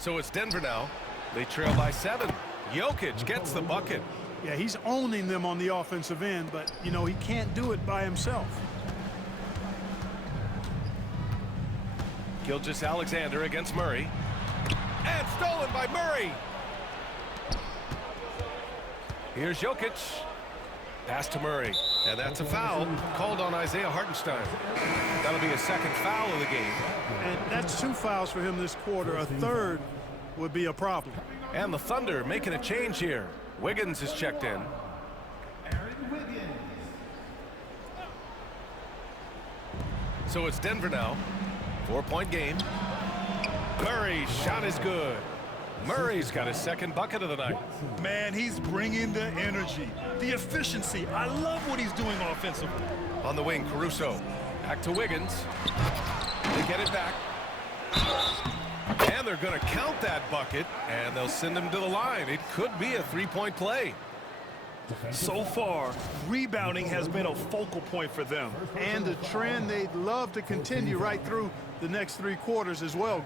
So it's Denver now. They trail by 7. Jokic gets the bucket. Yeah, he's owning them on the offensive end, but, you know, he can't do it by himself. Gilgeous-Alexander against Murray. And stolen by Murray. Here's Jokic. Pass to Murray. And that's a foul called on Isaiah Hartenstein. That'll be a second foul of the game. And that's 2 fouls for him this quarter. A third would be a problem. And the Thunder making a change here. Wiggins is checked in. So it's Denver now. 4-point game. Murray's shot is good. Murray's got his second bucket of the night. Man, he's bringing the energy, the efficiency. I love what he's doing offensively. On the wing, Caruso. Back to Wiggins. They get it back. And they're going to count that bucket, and they'll send him to the line. It could be a 3-point play. So far, rebounding has been a focal point for them. And a trend they'd love to continue right through the next 3 quarters as well.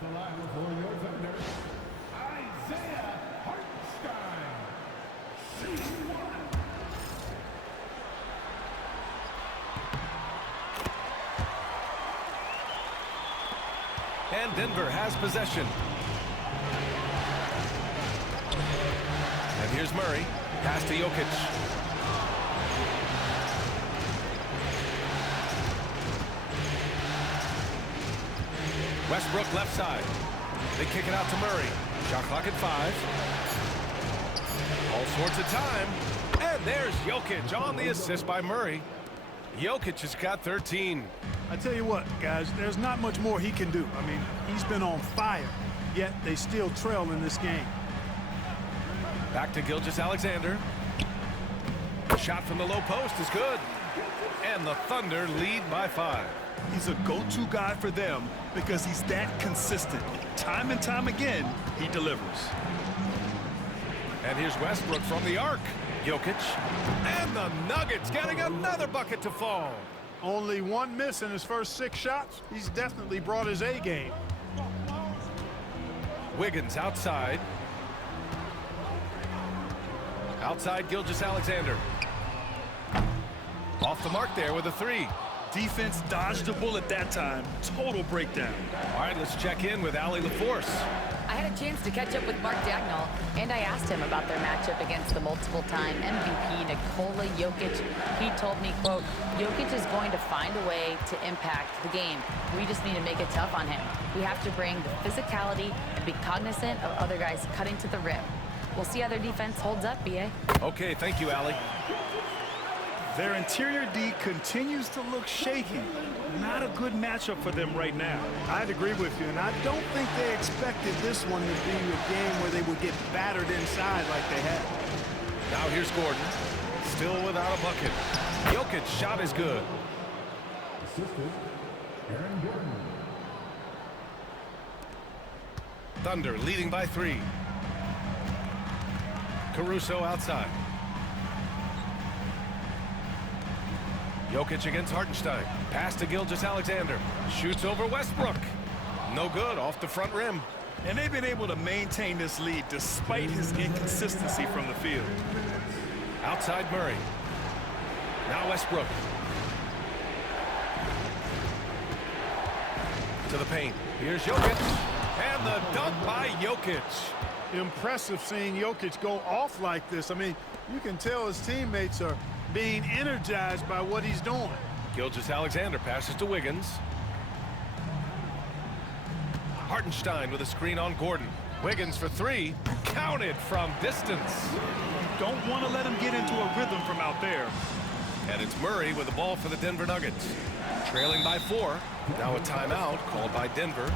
And Denver has possession. And here's Murray. Pass to Jokic. Westbrook left side. They kick it out to Murray. Shot clock at 5. All sorts of time. And there's Jokic on the assist by Murray. Jokic has got 13. I tell you what, guys, there's not much more he can do. I mean, he's been on fire, yet they still trail in this game. Back to Gilgeous-Alexander. Shot from the low post is good. And the Thunder lead by 5. He's a go-to guy for them because he's that consistent. Time and time again, he delivers. And here's Westbrook from the arc. Jokic. And the Nuggets getting another bucket to fall. Only 1 miss in his first 6 shots. He's definitely brought his A game. Wiggins outside. Outside Gilgeous-Alexander. Off the mark there with a 3. Defense dodged a bullet that time. Total breakdown. All right, let's check in with Allie LaForce. I had a chance to catch up with Mark Dagnall, and I asked him about their matchup against the multiple-time MVP Nikola Jokic. He told me, quote, Jokic is going to find a way to impact the game. We just need to make it tough on him. We have to bring the physicality and be cognizant of other guys cutting to the rim. We'll see how their defense holds up, B.A. Okay, thank you, Allie. Their interior D continues to look shaky. Not a good matchup for them right now. I'd agree with you, and I don't think they expected this one to be a game where they would get battered inside like they had. Now here's Gordon. Still without a bucket. Jokic shot is good. Thunder leading by 3. Caruso outside. Jokic against Hartenstein. Pass to Gilgeous-Alexander. Shoots over Westbrook. No good, off the front rim. And they've been able to maintain this lead despite his inconsistency from the field. Outside Murray. Now Westbrook. To the paint. Here's Jokic. And the dunk by Jokic. Impressive seeing Jokic go off like this. I mean, you can tell his teammates are being energized by what he's doing. Gilgeous-Alexander passes to Wiggins. Hartenstein with a screen on Gordon. Wiggins for 3. Counted from distance. Don't want to let him get into a rhythm from out there. And it's Murray with the ball for the Denver Nuggets. Trailing by 4. Now a timeout called by Denver.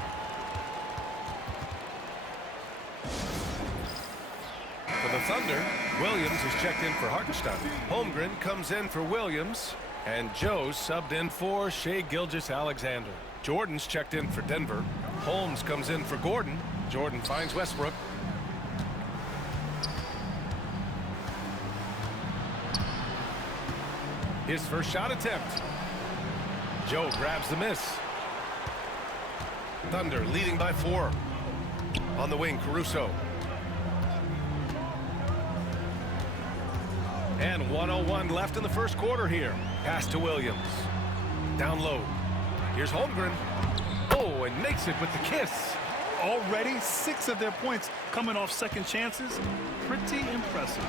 For the Thunder, Williams is checked in for Hartenstein. Holmgren comes in for Williams. And Joe subbed in for Shai Gilgeous-Alexander. Jordan's checked in for Denver. Holmes comes in for Gordon. Jordan finds Westbrook. His first shot attempt. Joe grabs the miss. Thunder leading by 4. On the wing, Caruso. And 1:01 left in the first quarter here. Pass to Williams. Down low. Here's Holmgren. Oh, and makes it with the kiss. Already 6 of their points coming off second chances. Pretty impressive.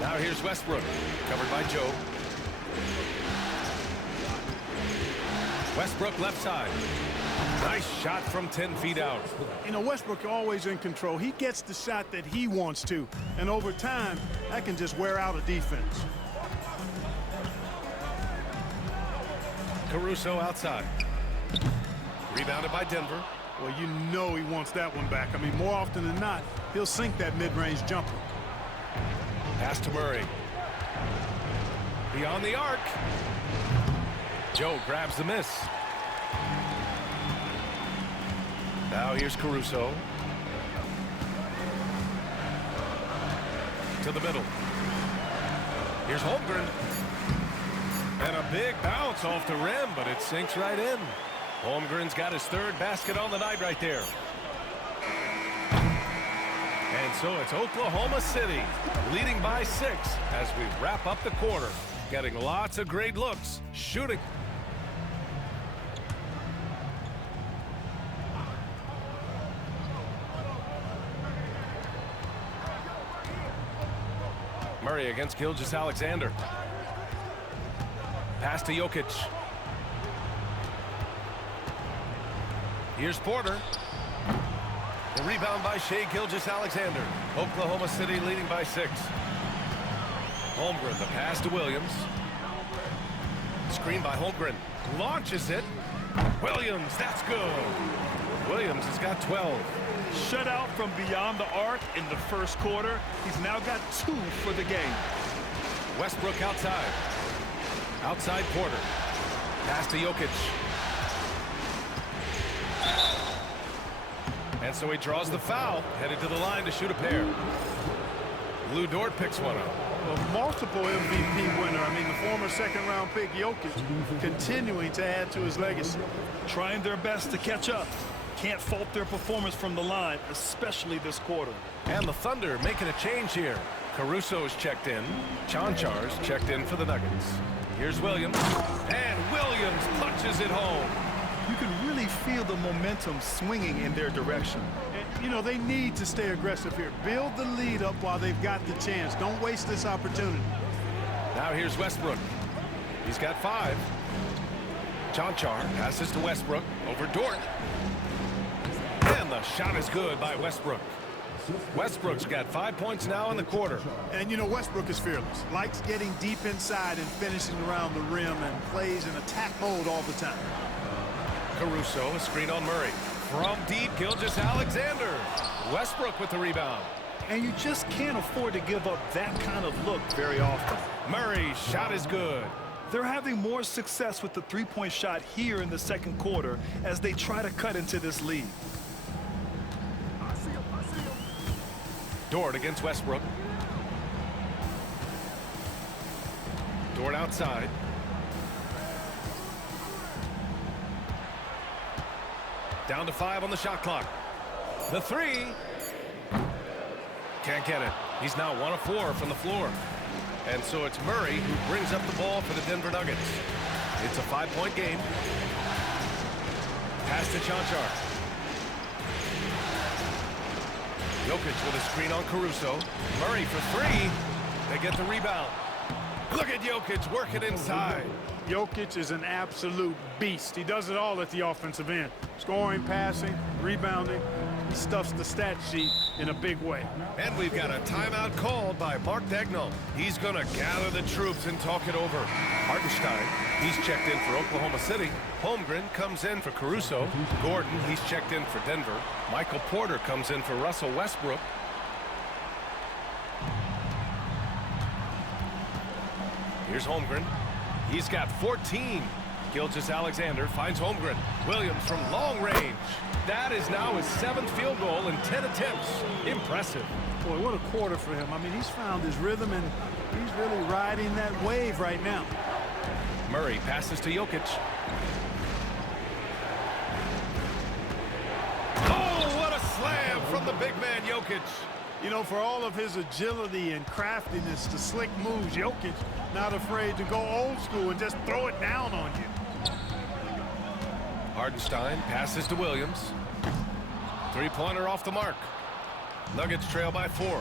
Now here's Westbrook, covered by Joe. Westbrook left side. Nice shot from 10 feet out. You know, Westbrook always in control. He gets the shot that he wants to. And over time, that can just wear out a defense. Caruso outside. Rebounded by Denver. Well, you know he wants that one back. I mean, more often than not, he'll sink that mid-range jumper. Pass to Murray. Beyond the arc. Joe grabs the miss. Now here's Caruso. To the middle. Here's Holmgren. And a big bounce off the rim, but it sinks right in. Holmgren's got his 3rd basket on the night right there. And so it's Oklahoma City leading by 6 as we wrap up the quarter. Getting lots of great looks. Shooting. Murray against Gilgeous-Alexander. Pass to Jokic. Here's Porter. The rebound by Shai Gilgeous-Alexander. Oklahoma City leading by 6. Holmgren, the pass to Williams. Screen by Holmgren. Launches it. Williams, that's good. Williams has got 12. Shutout from beyond the arc in the first quarter. He's now got 2 for the game. Westbrook outside. Outside Porter. Pass to Jokic. And so he draws the foul, headed to the line to shoot a pair. Lou Dort picks one up. A multiple MVP winner. I mean, the former second-round pick, Jokic, continuing to add to his legacy. Trying their best to catch up. Can't fault their performance from the line, especially this quarter. And the Thunder making a change here. Caruso's checked in. Chanchar's checked in for the Nuggets. Here's Williams. And Williams punches it home. You can really feel the momentum swinging in their direction. And, you know, they need to stay aggressive here. Build the lead up while they've got the chance. Don't waste this opportunity. Now here's Westbrook. He's got 5. Chanchar passes to Westbrook over Dort. And the shot is good by Westbrook. Westbrook's got 5 points now in the quarter. And, you know, Westbrook is fearless. Likes getting deep inside and finishing around the rim and plays in attack mode all the time. Caruso, a screen on Murray. From deep, Gilgeous-Alexander. Westbrook with the rebound. And you just can't afford to give up that kind of look very often. Murray's shot is good. They're having more success with the three-point shot here in the second quarter as they try to cut into this lead. Dort against Westbrook. Dort outside. Down to 5 on the shot clock. The 3. Can't get it. He's now 1 of 4 from the floor. And so it's Murray who brings up the ball for the Denver Nuggets. It's a 5-point game. Pass to Chanchar. Jokic with a screen on Caruso. Murray for 3. They get the rebound. Look at Jokic working inside. Jokic is an absolute beast. He does it all at the offensive end. Scoring, passing, rebounding. He stuffs the stat sheet in a big way. And we've got a timeout called by Mark Daigneault. He's going to gather the troops and talk it over. Hartenstein, he's checked in for Oklahoma City. Holmgren comes in for Caruso. Gordon, he's checked in for Denver. Michael Porter comes in for Russell Westbrook. Here's Holmgren. He's got 14. Gilgeous-Alexander finds Holmgren. Williams from long range. That is now his 7th field goal in 10 attempts. Impressive. Boy, what a quarter for him. I mean, he's found his rhythm, and he's really riding that wave right now. Murray passes to Jokic. the big man, Jokic. You know, for all of his agility and craftiness, the slick moves, Jokic not afraid to go old school and just throw it down on you. Hartenstein passes to Williams. Three-pointer off the mark. Nuggets trail by 4.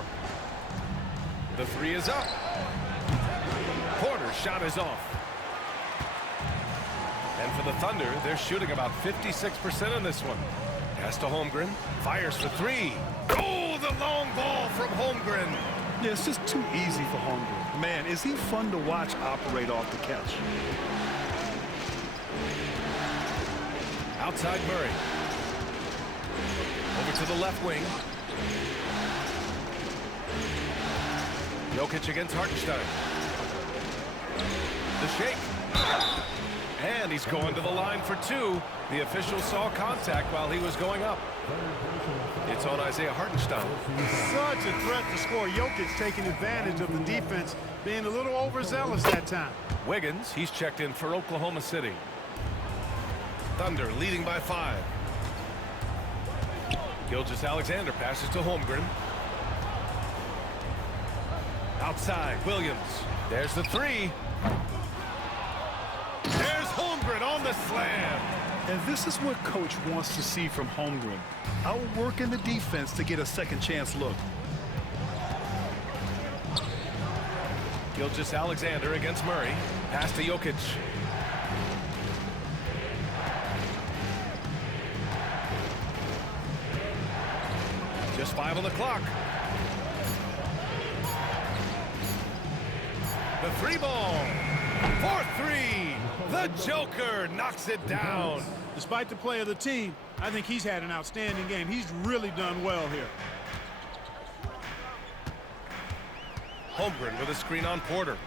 The three is up. Porter's shot is off. And for the Thunder, they're shooting about 56% in this one. Pass to Holmgren. Fires for 3. Oh, the long ball from Holmgren. Yeah, it's just too easy for Holmgren. Man, is he fun to watch operate off the catch. Outside Murray. Over to the left wing. Jokic against Hartenstein. The shake. And he's going to the line for 2. The official saw contact while he was going up. It's on Isaiah Hartenstein. Such a threat to score. Jokic taking advantage of the defense, being a little overzealous that time. Wiggins, he's checked in for Oklahoma City. Thunder leading by 5. Gilgeous-Alexander passes to Holmgren. Outside, Williams. There's the 3. There's Holmgren on the slam. And this is what Coach wants to see from Holmgren. Outworking the defense to get a second chance look. Gilgeous-Alexander against Murray. Pass to Jokic. Just 5 on the clock. The 3 ball. For 3. The Joker knocks it down. Despite the play of the team, I think he's had an outstanding game. He's really done well here. Holmgren with a screen on Porter.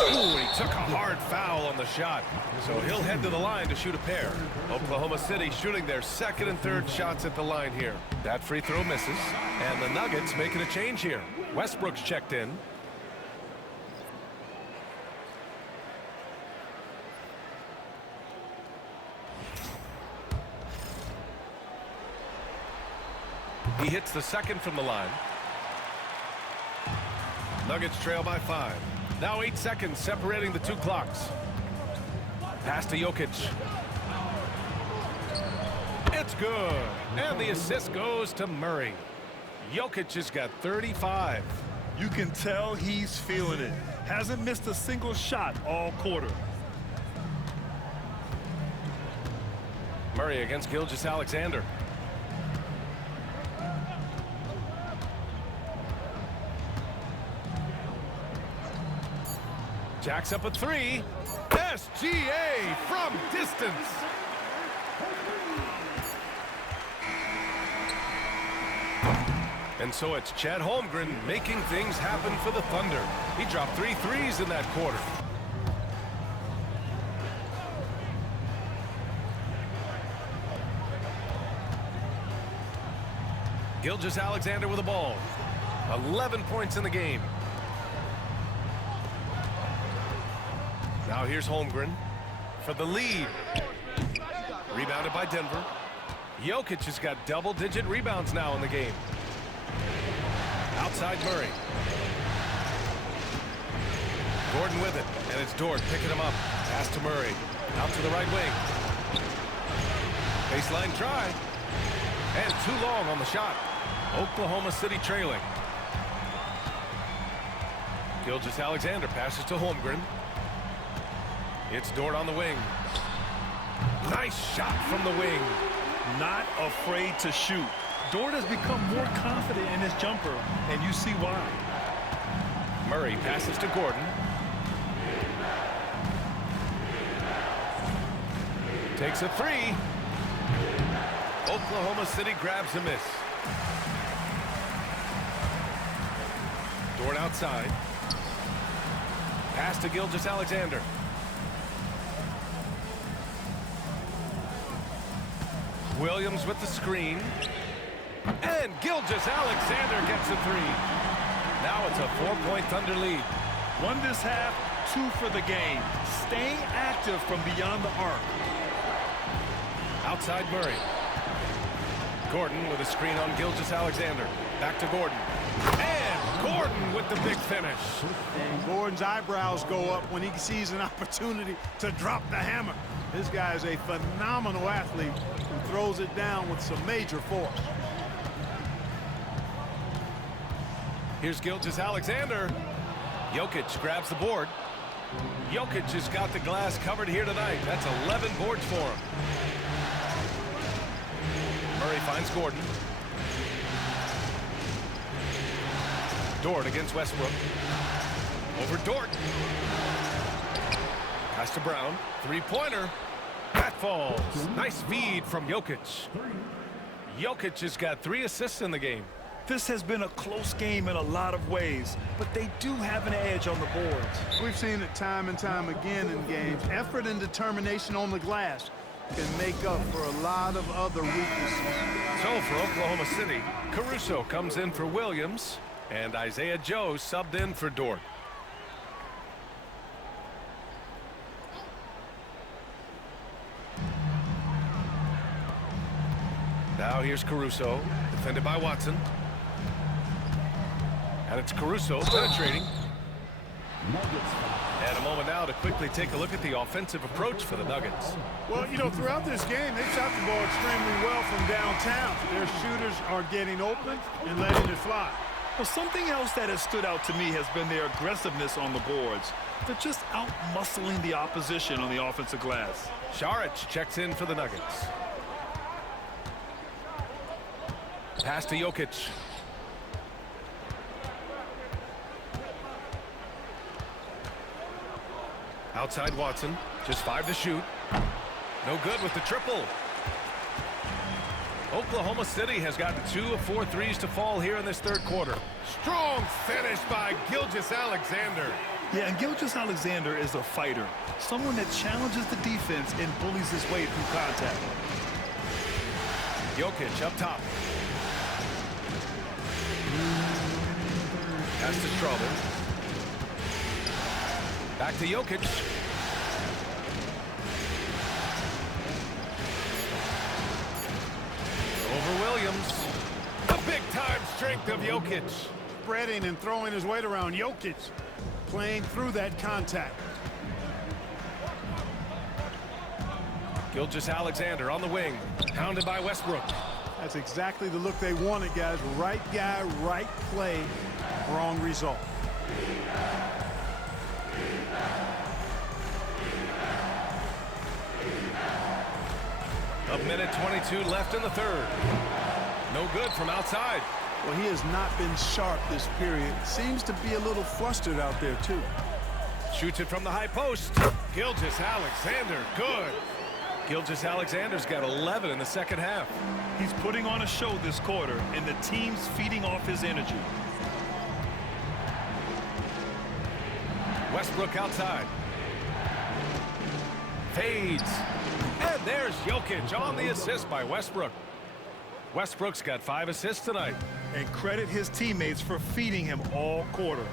Ooh, he took a hard foul on the shot. So he'll head to the line to shoot a pair. Oklahoma City shooting their second and third shots at the line here. That free throw misses. And the Nuggets making a change here. Westbrook's checked in. He hits the second from the line. Nuggets trail by 5. Now 8 seconds separating the 2 clocks. Pass to Jokic. It's good. And the assist goes to Murray. Jokic has got 35. You can tell he's feeling it. Hasn't missed a single shot all quarter. Murray against Gilgeous-Alexander. Jacks up a 3. SGA from distance. And so it's Chet Holmgren making things happen for the Thunder. He dropped 3 threes in that quarter. Gilgeous-Alexander with the ball. 11 points in the game. Now here's Holmgren for the lead. Rebounded by Denver. Jokic has got double-digit rebounds now in the game. Outside Murray. Gordon with it, and it's Dort picking him up. Pass to Murray. Out to the right wing. Baseline try. And too long on the shot. Oklahoma City trailing. Gilgeous-Alexander passes to Holmgren. It's Dort on the wing. Nice shot from the wing. Not afraid to shoot. Dort has become more confident in his jumper, and you see why. Murray passes to Gordon. Takes a 3. Oklahoma City grabs a miss. Dort outside. Pass to Gilgeous-Alexander. Williams with the screen. And Gilgeous-Alexander gets a 3. Now it's a 4-point Thunder lead. Won this half, 2 for the game. Stay active from beyond the arc. Outside Murray. Gordon with a screen on Gilgeous-Alexander. Back to Gordon. And Gordon with the big finish. And Gordon's eyebrows go up when he sees an opportunity to drop the hammer. This guy is a phenomenal athlete who throws it down with some major force. Here's Gilgeous-Alexander. Jokic grabs the board. Jokic has got the glass covered here tonight. That's 11 boards for him. Murray finds Gordon. Dort against Westbrook. Over Dort. Pass to Brown. Three-pointer. That falls. Nice feed from Jokic. Jokic has got 3 assists in the game. This has been a close game in a lot of ways, but they do have an edge on the boards. We've seen it time and time again in games. Effort and determination on the glass can make up for a lot of other weaknesses. So for Oklahoma City, Caruso comes in for Williams, and Isaiah Joe subbed in for Dort. Now here's Caruso, defended by Watson. And it's Caruso penetrating. And a moment now to quickly take a look at the offensive approach for the Nuggets. Well, you know, throughout this game, they've shot the ball extremely well from downtown. Their shooters are getting open and letting it fly. Well, something else that has stood out to me has been their aggressiveness on the boards. They're just out-muscling the opposition on the offensive glass. Saric checks in for the Nuggets. Pass to Jokic. Outside Watson, just 5 to shoot. No good with the triple. Oklahoma City has gotten 2 of 4 threes to fall here in this third quarter. Strong finish by Gilgeous-Alexander. Yeah, and Gilgeous-Alexander is a fighter, someone that challenges the defense and bullies his way through contact. Jokic up top. Pass to Strawther. Back to Jokic. Over Williams. The big-time strength of Jokic. Spreading and throwing his weight around. Jokic playing through that contact. Gilgeous-Alexander on the wing. Pounded by Westbrook. That's exactly the look they wanted, guys. Right guy, right play, wrong result. A minute 22 left in the third. No good from outside. Well, he has not been sharp this period. Seems to be a little flustered out there, too. Shoots it from the high post. Gilgeous-Alexander, good. Gilgeous-Alexander's got 11 in the second half. He's putting on a show this quarter, and the team's feeding off his energy. Westbrook outside. Fades. And there's Jokic on the assist by Westbrook. Westbrook's got 5 assists tonight. And credit his teammates for feeding him all quarter.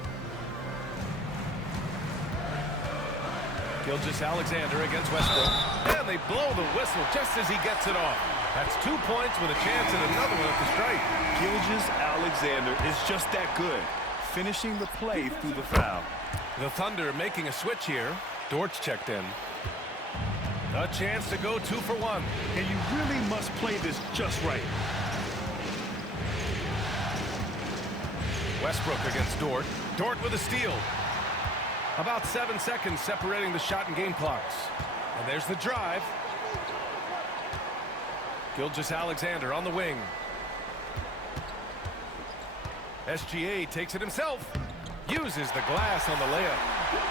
Gilgeous-Alexander against Westbrook. And they blow the whistle just as he gets it off. That's 2 points with a chance at another one at the strike. Gilgeous-Alexander is just that good, finishing the play through the foul. The Thunder making a switch here. Dort's checked in. A chance to go 2 for 1. And you really must play this just right. Westbrook against Dort. Dort with a steal. About 7 seconds separating the shot and game clocks. And there's the drive. Gilgeous-Alexander on the wing. SGA takes it himself. Uses the glass on the layup.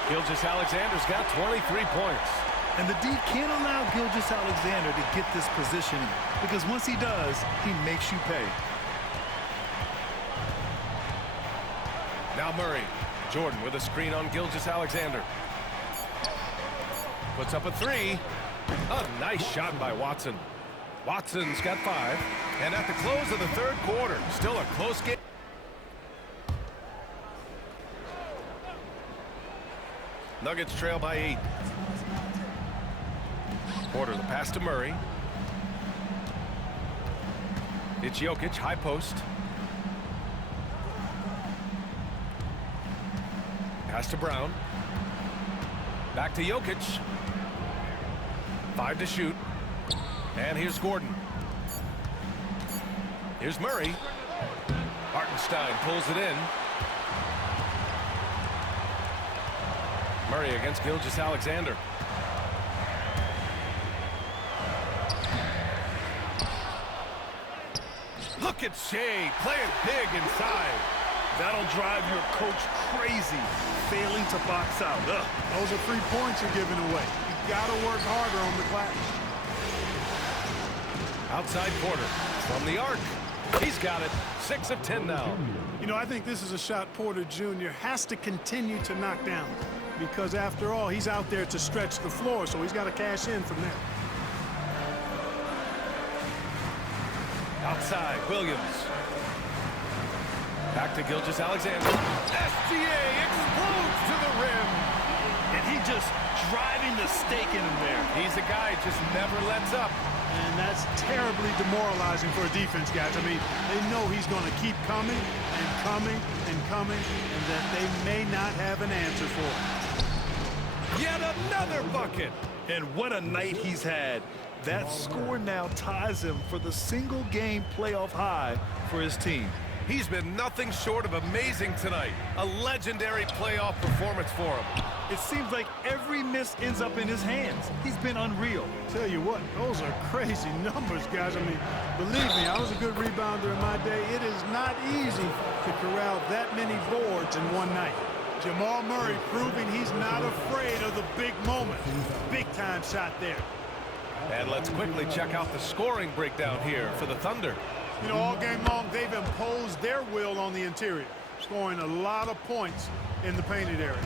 Gilgeous-Alexander's got 23 points. And the D can't allow Gilgeous-Alexander to get this positioning, because once he does, he makes you pay. Now Murray. Jordan with a screen on Gilgeous-Alexander. Puts up a 3. A nice shot by Watson. Watson's got 5. And at the close of the third quarter, still a close game. Nuggets trail by 8. Porter the pass to Murray. It's Jokic, high post. Pass to Brown. Back to Jokic. 5 to shoot. And here's Gordon. Here's Murray. Hartenstein pulls it in. Murray against Gilgeous-Alexander. Look at Shea playing big inside. That'll drive your coach crazy, failing to box out. Ugh. Those are 3 points you're giving away. You got to work harder on the glass. Outside Porter from the arc. He's got it. 6 of 10 now. You know, I think this is a shot Porter Jr. has to continue to knock down because, after all, he's out there to stretch the floor, so he's got to cash in from there. Outside, Williams. Back to Gilgeous-Alexander. SGA explodes to the rim. And he just driving the stake in him there. He's a guy just never lets up. And that's terribly demoralizing for a defense, guys. I mean, they know he's going to keep coming and coming and coming, and that they may not have an answer for it. Yet another bucket. And what a night he's had. That score now ties him for the single-game playoff high for his team. He's been nothing short of amazing tonight. A legendary playoff performance for him. It seems like every miss ends up in his hands. He's been unreal. Tell you what, those are crazy numbers, guys. I mean, believe me, I was a good rebounder in my day. It is not easy to corral that many boards in one night. Jamal Murray proving he's not afraid of the big moment. Big-time shot there. And let's quickly check out the scoring breakdown here for the Thunder. You know, all game long, they've imposed their will on the interior, scoring a lot of points in the painted area.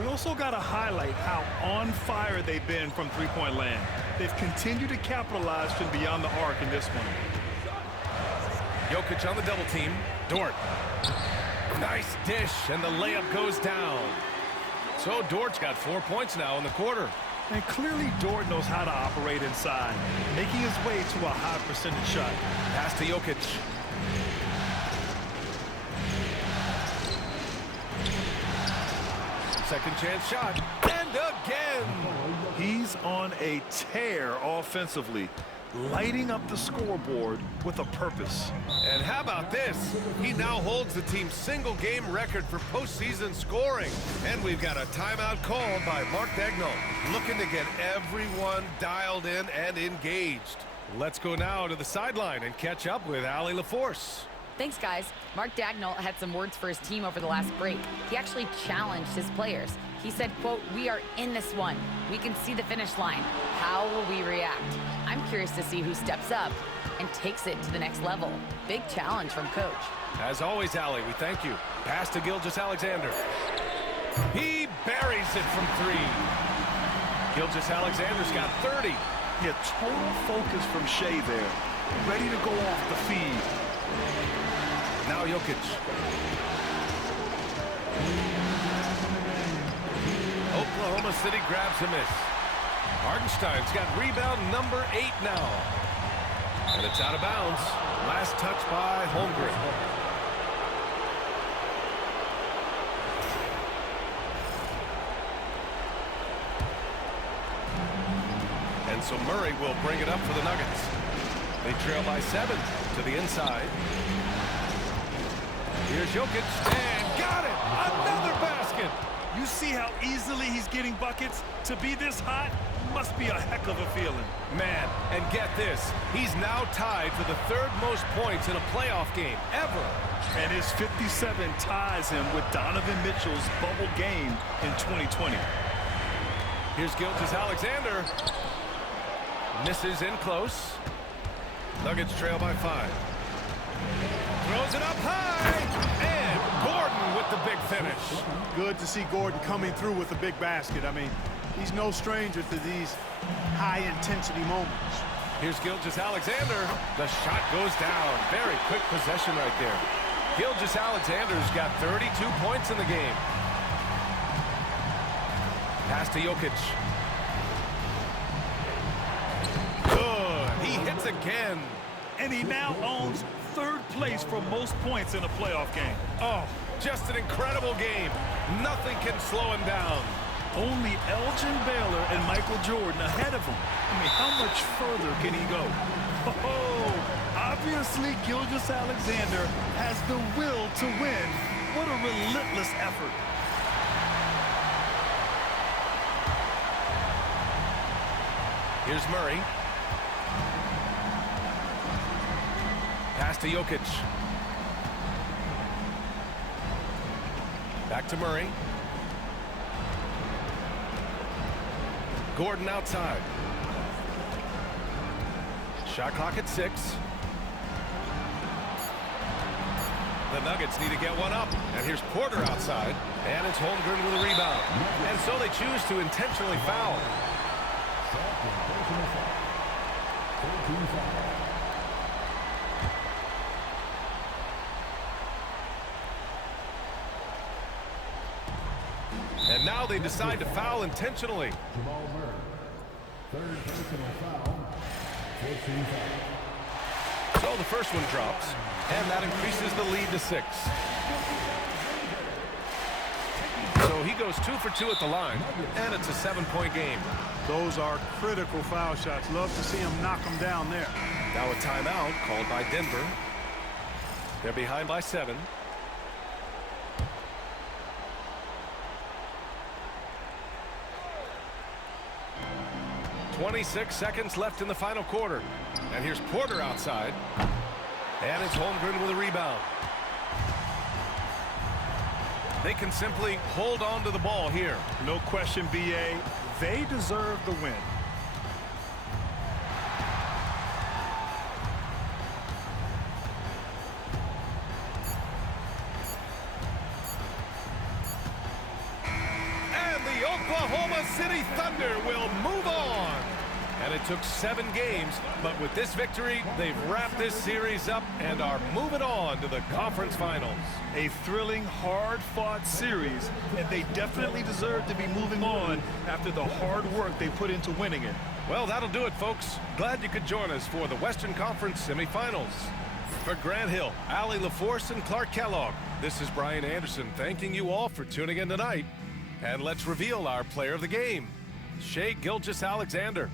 We also got to highlight how on fire they've been from three-point land. They've continued to capitalize from beyond the arc in this one. Jokic on the double team. Dort. Nice dish, and the layup goes down. So Dort's got 4 points now in the quarter. And clearly Dort knows how to operate inside, making his way to a high percentage shot. Pass to Jokic. Second chance shot. And again. He's on a tear offensively, lighting up the scoreboard with a purpose. And how about this? He now holds the team's single-game record for postseason scoring. And we've got a timeout called by Mark Daigneault, looking to get everyone dialed in and engaged. Let's go now to the sideline and catch up with Allie LaForce. Thanks, guys. Mark Daigneault had some words for his team over the last break. He actually challenged his players. He said, quote, "We are in this one. We can see the finish line. How will we react?" I'm curious to see who steps up and takes it to the next level. Big challenge from Coach. As always, Allie, we thank you. Pass to Gilgeous-Alexander. He buries it from 3. Gilgeous-Alexander's got 30. Yeah, total focus from Shea there. Ready to go off the feed. Now Jokic. Oklahoma City grabs a miss. Hartenstein's got rebound number 8 now. And it's out of bounds. Last touch by Holmgren. And so Murray will bring it up for the Nuggets. They trail by 7 to the inside. Here's Jokic, and got it! Another basket! You see how easily he's getting buckets? To be this hot must be a heck of a feeling. Man, and get this, he's now tied for the 3rd most points in a playoff game ever. And his 57 ties him with Donovan Mitchell's bubble game in 2020. Here's Gilgeous-Alexander. Misses in close. Nuggets trail by 5. Throws it up high, and Gordon with the big finish. Good to see Gordon coming through with a big basket. I mean, he's no stranger to these high-intensity moments. Here's Gilgeous-Alexander. The shot goes down. Very quick possession right there. Gilgeous-Alexander's got 32 points in the game. Pass to Jokic. Good. He hits again. And he now owns third place for most points in a playoff game. Oh, just an incredible game. Nothing can slow him down. Only Elgin Baylor and Michael Jordan ahead of him. I mean, how much further can he go? Oh, obviously Gilgeous-Alexander has the will to win. What a relentless effort. Here's Murray. Pass to Jokic. Back to Murray. Gordon outside. Shot clock at 6. The Nuggets need to get one up. And here's Porter outside. And it's Holmgren with a rebound. And so they choose to intentionally foul. And now they decide to foul intentionally. Jamal Murray, third personal foul, 14 fouls. So the first one drops, and that increases the lead to 6. So he goes 2 for 2 at the line, and it's a 7-point game. Those are critical foul shots. Love to see him knock them down there. Now a timeout called by Denver. They're behind by 7. .26 seconds left in the final quarter. And here's Porter outside. And it's Holmgren with a rebound. They can simply hold on to the ball here. No question, B.A. They deserve the win. And the Oklahoma City Thunder will move on. And it took 7 games, but with this victory, they've wrapped this series up and are moving on to the conference finals. A thrilling, hard-fought series, and they definitely deserve to be moving on after the hard work they put into winning it. Well, that'll do it, folks. Glad you could join us for the Western Conference semifinals. For Grant Hill, Allie LaForce, and Clark Kellogg, this is Brian Anderson thanking you all for tuning in tonight. And let's reveal our player of the game, Shai Gilgeous-Alexander.